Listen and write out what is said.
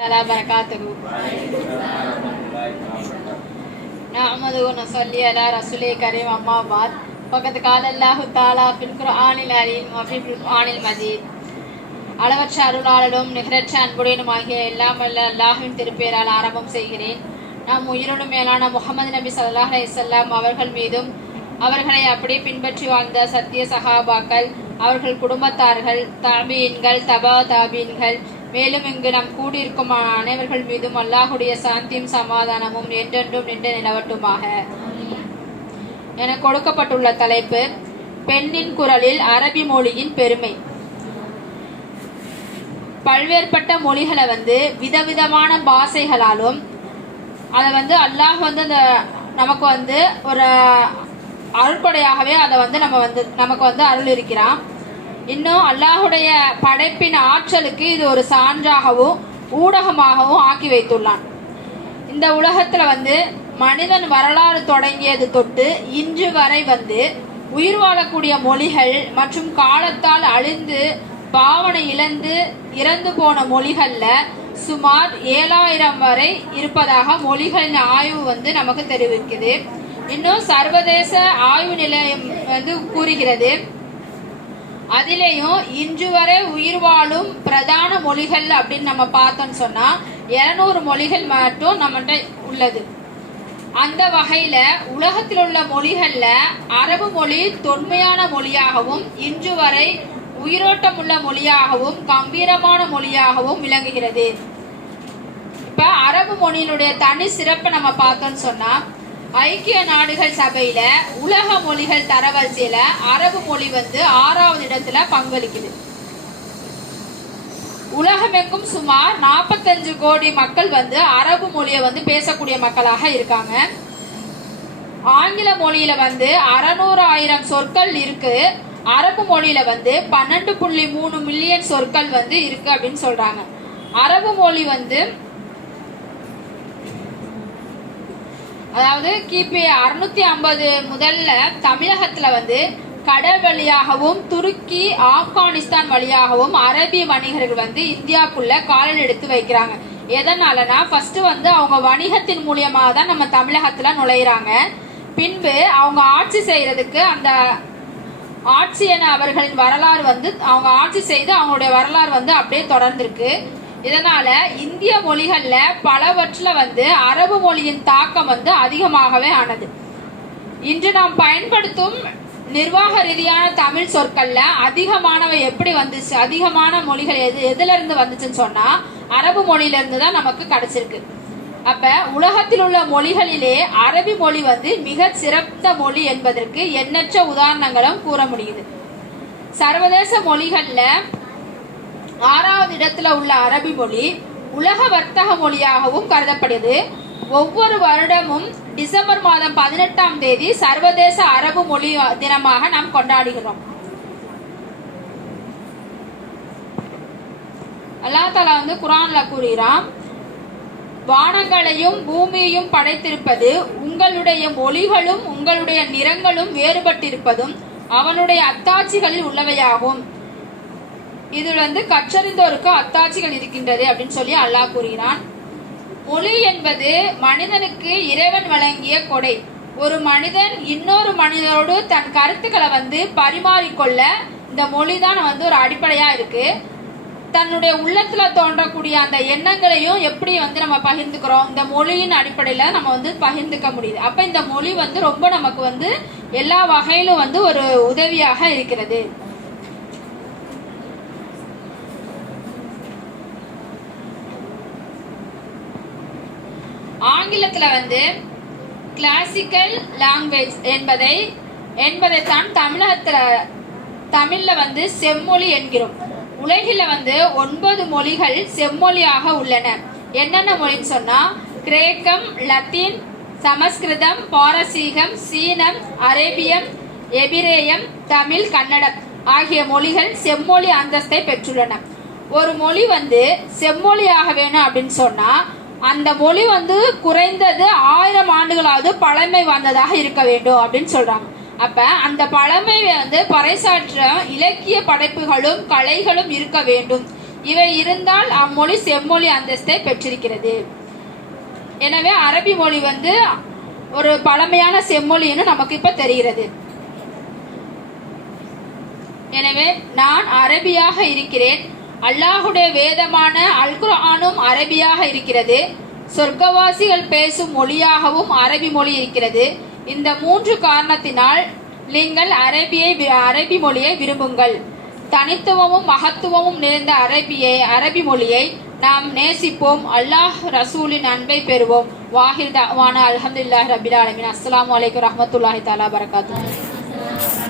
Wabarakatuh. نحمده ونصلي على رسول الكريم أما بعد فقد قال الله تعالى في القرآن العظيم وفي القرآن المجيد. அளவற்ற அருளாளரும் நிகரற்ற அன்புடையனுமாகிய எல்லாம் வல்ல அல்லாஹ்வின் திருப்பெயரால் ஆரம்பம் செய்கிறேன். நாம் உயிரோடு மேலான முஹம்மது நபி ஸல்லல்லாஹு அலைஹி வஸல்லம் அவர்கள் மீதும் அவர்களை அப்படியே பின்பற்றி வாழ்ந்த சத்திய சஹாபாக்கள், அவர்கள் குடும்பத்தார்கள், தாபீன்கள், தபா தாபீன்கள், மேலும் இங்கு நாம் கூடியிருக்கும் அனைவர்கள் மீதும் அல்லாஹுடைய சாந்தியும் சமாதானமும் என்றென்றும் நின்று நிலவட்டுமாக. என கொடுக்கப்பட்டுள்ள தலைப்பு பெண்ணின் குரலில் அரபி மொழியின் பெருமை. பல்வேறுபட்ட மொழிகளை விதவிதமான பாஷைகளாலும் அதை அல்லாஹ் அந்த நமக்கு ஒரு அருள்படையாகவே அதை நமக்கு அருள் இருக்கிறான். இன்னும் அல்லாஹுடைய படைப்பின் ஆற்றலுக்கு இது ஒரு சான்றாகவும் ஊடகமாகவும் ஆக்கி வைத்துள்ளான். இந்த உலகத்துல மனிதன் வரலாறு தொடங்கியது தொட்டு இன்று வரை உயிர் வாழக்கூடிய மொழிகள் மற்றும் காலத்தால் அழிந்து பாவனை இழந்து இறந்து போன மொழிகள்ல சுமார் 7000 வரை இருப்பதாக மொழிகளின் ஆய்வு நமக்கு தெரிவிக்குது. இன்னும் சர்வதேச ஆய்வு நிலையம் கூறுகிறது. அதிலேயும் இன்று வரை உயிர் வாழும் பிரதான மொழிகள் அப்படின்னு நம்ம பார்த்தோம்னு சொன்னா 200 மொழிகள் மட்டும் நம்மகிட்ட உள்ளது. அந்த வகையில உலகத்தில் உள்ள மொழிகள்ல அரபு மொழி தொன்மையான மொழியாகவும் இன்று வரை உயிரோட்டம் உள்ள மொழியாகவும் கம்பீரமான மொழியாகவும் விளங்குகிறது. இப்ப அரபு மொழியினுடைய தனி சிறப்பை நம்ம பார்த்தோம்னு சொன்னா ஐக்கிய நாடுகள் சபையில உலக மொழிகள் தரவரிசையில அரபு மொழி 6வது இடத்துல பங்களிக்குது. உலகமெங்கும் சுமார் 45 கோடி மக்கள் அரபு மொழியை பேசக்கூடிய மக்களாக இருக்காங்க. ஆங்கில மொழியில 600,000 சொற்கள் இருக்கு. அரபு மொழியில 12.3 மில்லியன் சொற்கள் இருக்கு அப்படின்னு சொல்றாங்க. அரபு மொழி அதாவது கிபி 650 முதல்ல தமிழகத்துல கடல் வழியாகவும் துருக்கி ஆப்கானிஸ்தான் வழியாகவும் அரபிய வணிகர்கள் இந்தியாவுக்குள்ள காலடி எடுத்து வைக்கிறாங்க. எதனாலனா ஃபர்ஸ்ட் அவங்க வணிகத்தின் மூலியமாக தான் நம்ம தமிழகத்துல நுழையிறாங்க. பின்பு அவங்க ஆட்சி செய்யறதுக்கு அந்த ஆட்சியன அவர்களின் வரலாறு அவங்க ஆட்சி செய்து அவங்களுடைய வரலாறு அப்படியே தொடர்ந்திருக்கு. இதனால இந்திய மொழிகள்ல பலவற்றில அரபு மொழியின் தாக்கம் அதிகமாகவே ஆனது. இன்று நாம் பயன்படுத்தும் நிர்வாக ரீதியான தமிழ் சொற்கள்ல அதிகமானவை எப்படி வந்துச்சு, அதிகமான மொழிகள் எதுல இருந்து வந்துச்சுன்னு சொன்னா அரபு மொழியில இருந்து தான் நமக்கு கிடைச்சிருக்கு. அப்ப உலகத்தில் உள்ள மொழிகளிலே அரபி மொழி மிக சிறந்த மொழி என்பதற்கு எண்ணற்ற உதாரணங்களும் கூற முடியுது. சர்வதேச மொழிகள்ல 6வது இடத்துல உள்ள அரபி மொழி உலக வர்த்தக மொழியாகவும் கருதப்படுது. ஒவ்வொரு வருடமும் டிசம்பர் மாதம் 18ஆம் தேதி சர்வதேச அரபு மொழி தினமாக நாம் கொண்டாடுகிறோம். அல்லாஹ் தஆலா குர்ஆன்ல கூறுகிறான், வானங்களையும் பூமியையும் படைத்திருப்பது உங்களுடைய மொழிகளும் உங்களுடைய நிறங்களும் வேறுபட்டிருப்பதும் அவனுடைய அத்தாட்சிகளில் உள்ளவையாகும். இதுல கற்றறிந்தோருக்கு அத்தாட்சிகள் இருக்கின்றது அப்படின்னு சொல்லி அல்லாஹ் கூறுகிறான். மொழி என்பது மனிதனுக்கு இறைவன் வழங்கிய கொடை. ஒரு மனிதன் இன்னொரு மனிதனோடு தன் கருத்துக்களை பரிமாறிக்கொள்ள இந்த மொழிதான் ஒரு அடிப்படையா இருக்கு. தன்னுடைய உள்ளத்துல தோன்றக்கூடிய அந்த எண்ணங்களையும் எப்படி நம்ம பகிர்ந்துக்கிறோம், இந்த மொழியின் அடிப்படையில நம்ம பகிர்ந்துக்க முடியுது. அப்ப இந்த மொழி ரொம்ப நமக்கு எல்லா வகையிலும் ஒரு உதவியாக இருக்கிறது. ஆங்கிலத்துல கிளாசிக்கல் லாங்குவேஜ் என்பதை தான் தமிழ்ல செம்மொழி என்கிறோம். உலகில 9 மொழிகள் செம்மொழியாக உள்ளன. என்னென்ன மொழின்னு சொன்னா கிரேக்கம், லத்தீன், சமஸ்கிருதம், பாரசீகம், சீனம், அரேபியம், எபிரேயம், தமிழ், கன்னடம் ஆகிய மொழிகள் செம்மொழி அந்தஸ்தை பெற்றுள்ளன. ஒரு மொழி செம்மொழியாக வேணும் அப்படின்னு சொன்னா அந்த மொழி குறைந்தது 1000 ஆண்டுகளாவது பழமை வாய்ந்ததாக இருக்க வேண்டும் அப்படின்னு சொல்றாங்க. அப்ப அந்த பழமை பறைசாற்ற இலக்கிய படைப்புகளும் கலைகளும் இருக்க வேண்டும். இவை இருந்தால் அம்மொழி செம்மொழி அந்தஸ்தை பெற்றிருக்கிறது. எனவே அரபி மொழி வந்து ஒரு பழமையான செம்மொழின்னு நமக்கு இப்ப தெரிகிறது. எனவே நான் அரபியாக இருக்கிறேன், அல்லாஹுடைய வேதமான அல் குர்ஆனும் அரபியாக இருக்கிறது, சொர்க்கவாசிகள் பேசும் மொழியாகவும் அரபி மொழி இருக்கிறது. இந்த 3 காரணத்தினால் நீங்கள் அரபி மொழியை விரும்புங்கள். தனித்துவமும் மகத்துவமும் நிறைந்த அரபி மொழியை நாம் நேசிப்போம். அல்லாஹ் ரசூலின் அன்பை பெறுவோம். வாஹிர் தஅவானா அல்ஹம்துலில்லாஹி ரப்பில் ஆலமீன். அஸ்ஸலாமு அலைக்கும் வரஹ்மத்துல்லாஹி தஆலா வபரகாத்துஹு.